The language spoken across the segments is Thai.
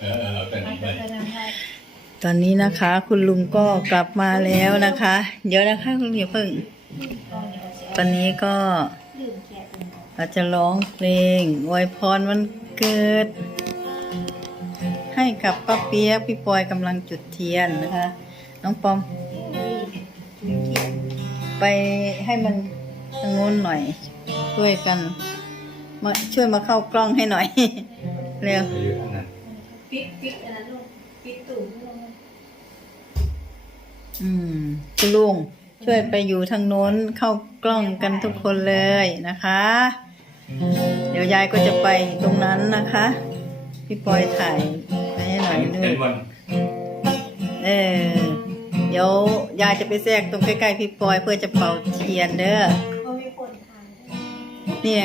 เออเออเอาตัวนี้ไปตอนนี้นะคะ คุณลุงก็กลับมาแล้วนะคะ เดี๋ยวนะคะคุณลุงอย่าเพิ่ง ตอนนี้ก็เราจะร้องเพลงอวยพรวันเกิด ให้กับป้าเปียกพี่ปอยกำลังจุดเทียนนะคะ น้องปอม ไปให้มันทางโน้นหน่อย ช่วยกันมาช่วยมาเข้ากล้องให้หน่อย เร็ว ไปอยู่ข้างนั้น ปิดปิดอันนั้นลูกปิดตุ่มลงอืมคุณลุงช่วยไปอยู่ทางโน้นเข้ากล้องกันทุกคนเลยนะคะ เดี๋ยวยายก็จะไปตรงนั้นนะคะ พี่ปอยถ่ายไปให้หน่อยนึเป็นงวันเออเดี๋ยวยายจะไปแทรกตรงใกล้ๆพี่ปอยเพื่อจะเป่าเทียนเด้อเขามีคนทานนี่ไง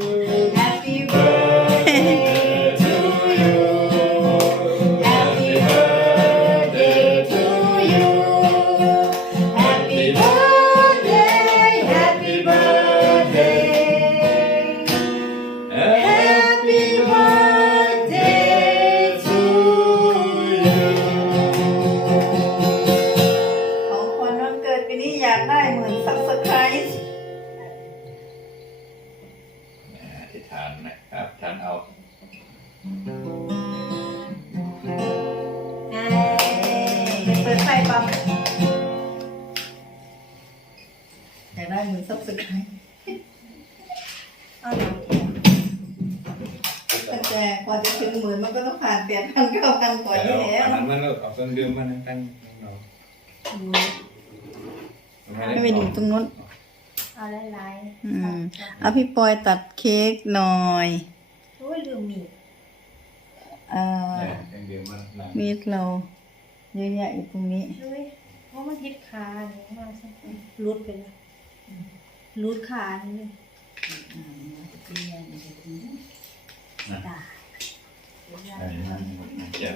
อธิษฐานนะครับท่านเอาเปิดไฟปั๊มอยากได้หมื่นซับสไครต์เอาหน่อยแต่กว่าจะถึงหมื่นมันก็ต้องผ่านแปดพันเก้าพันก่อนนี่แล้วอันนั้นมันเอาเครื่องดื่มมานั่งตั้งเราให้ไปอยู่ตรงนู้น เอาหลายอืมเอาพี่ปอยตัดเค้กหน่อยๆโอ้ยลืมมีดเอ่อเครื่องดื่มมานั่งมีดเราเยอะแยะอยู่ตรงนี้ เฮ้ยเพราะมันทิดขาเนี่ยมาสักรุดไปเลยรุดขานี่เลยนะตายอันนี้มันมันเจ็บ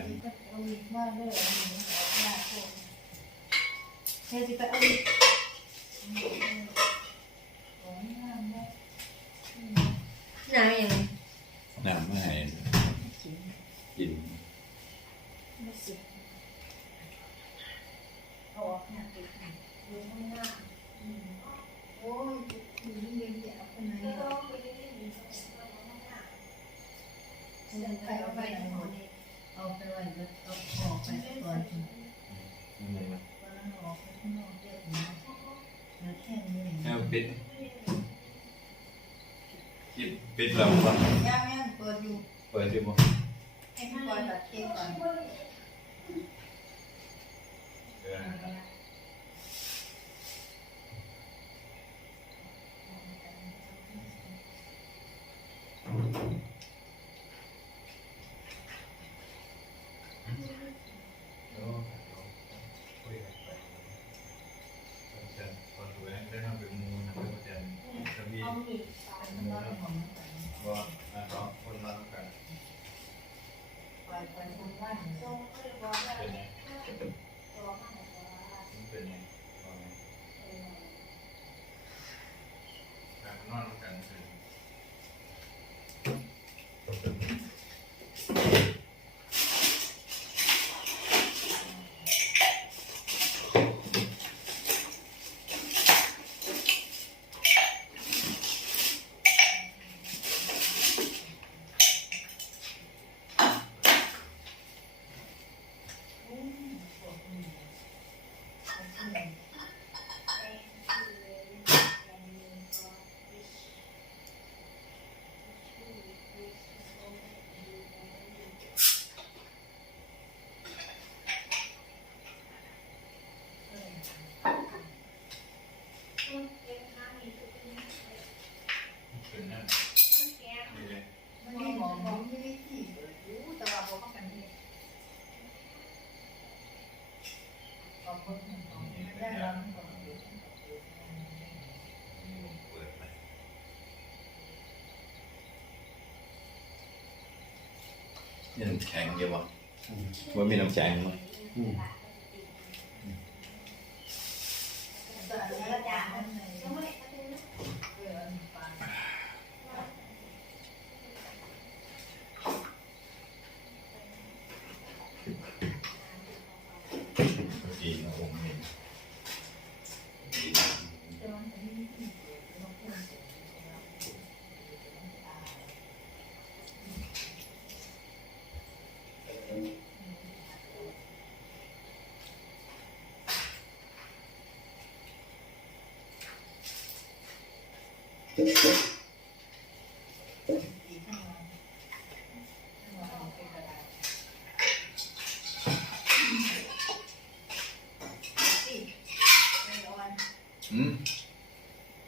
เอาอีกมาเลยเอาอีกมาโคตรเฮ้ยจะไปเอาอีก นายยังไงน้ำไม่ให้กินไม่สิเอาออกหน้าติดดูข้างหน้าโอ้ยดูนี่เยอะๆคนไหนใครเอาไปไหนหมดเอาไปไว้แล้วเอาออกไปก่อนนี่มันออกไปข้างนอกเยอะนะแล้วแค่นี้เอง เอา ปิดปิดปิดเราก่อนย่างย่างเปิดอยู่เปิดดิบ่ให้พี่ปอยตัดเค้กก่อน เออ เอาอีก ปล่อยปล่อยทำว่างทรงก็เลยบอกว่าตัวมากกว่า เนี่น้ำแข็งเดียววะว่ามีน้ำแข็งมั้ยอืมดีนะผมเห็นดีนะ อืม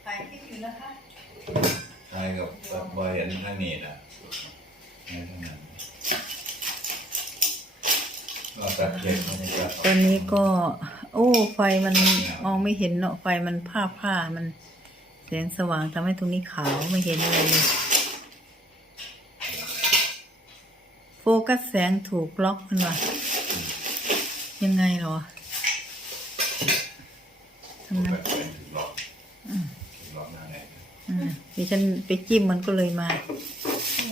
ถ่ายคลิปอยู่นะคะใช่กับกับบอยเห็นทางนี้นะไม่ทางนั้นก็ตัดเก็บมันจะ ตอนนี้ก็ โอ้ ไฟมันมองไม่เห็นเนาะ ไฟมันผ้าผ้ามัน แสงสว่างทำให้ตรงนี้ขาวไม่เห็นอะไรเลยโฟกัสแสงถูกล็อกมันวะยังไงหรอทำไมถึงหลอกหลอกหน้าเองมิฉันไปจิ้มมันก็เลยมา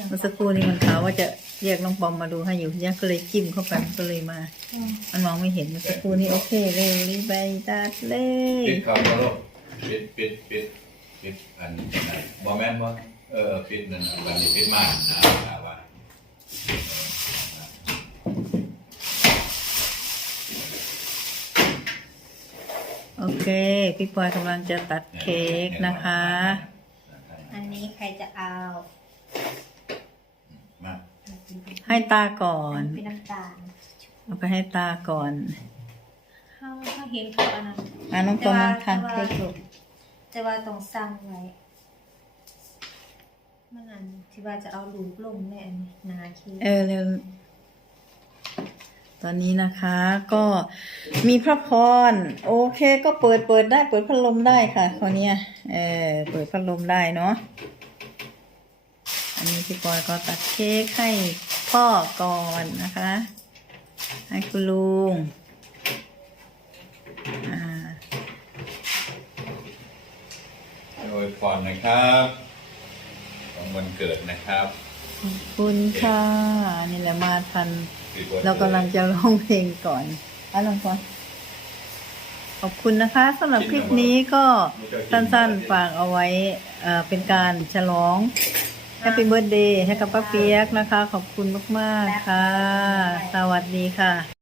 เมื่อสักครู่นี้มันขาวว่าจะเรียกน้องปอมมาดูให้อยู่ยังก็เลยจิ้มเข้าไปก็เลยมา มันมองไม่เห็นเมื่อสักครู่นี้โอเคเลยรีบไปตัดเลยปิดครับแล้วลูกปิดปิดปิด ปิดอันนี้นะบอแมนบ่เออปิดนั่นน่ะอันนี้ปิดมากนะนะว่าโอเค พี่ปอยกำลังจะตัดเค้กนะคะ อันนี้ใครจะเอา มาให้ตาก่อน เป็นน้ำตาลเอาไปให้ตาก่อนเขาเขาเห็นเขาอันนั้นอะน้องปอมมาทานเค้กลูก แต่ว่าต้องสั่งไว้มันอันที่ว่าจะเอาลูกลงในอันนี้นาเค้กเออเร็วตอนนี้นะคะก็มีพระพร โอเคก็เปิดเปิดได้เปิดพัดลมได้ค่ะคราวเนี้ยเออเปิดพัดลมได้เนาะอันนี้พี่ปอยก็ตัดเค้กให้พ่อก่อนนะคะ ให้คุณลุงอ่า โดย พรนะครับของวันเกิดนะครับขอบคุณค่ะนี่แหละมาทันคือวัน เรากำลังจะร้องเพลงก่อนอะลองก่อนขอบคุณนะคะสำหรับคลิปนี้ก็สั้นๆฝากเอาไว้เอ่อเป็นการฉลอง Happy Birthday ให้กับป้าเปียกนะคะ ขอบคุณมาก ๆ ค่ะ สวัสดีค่ะ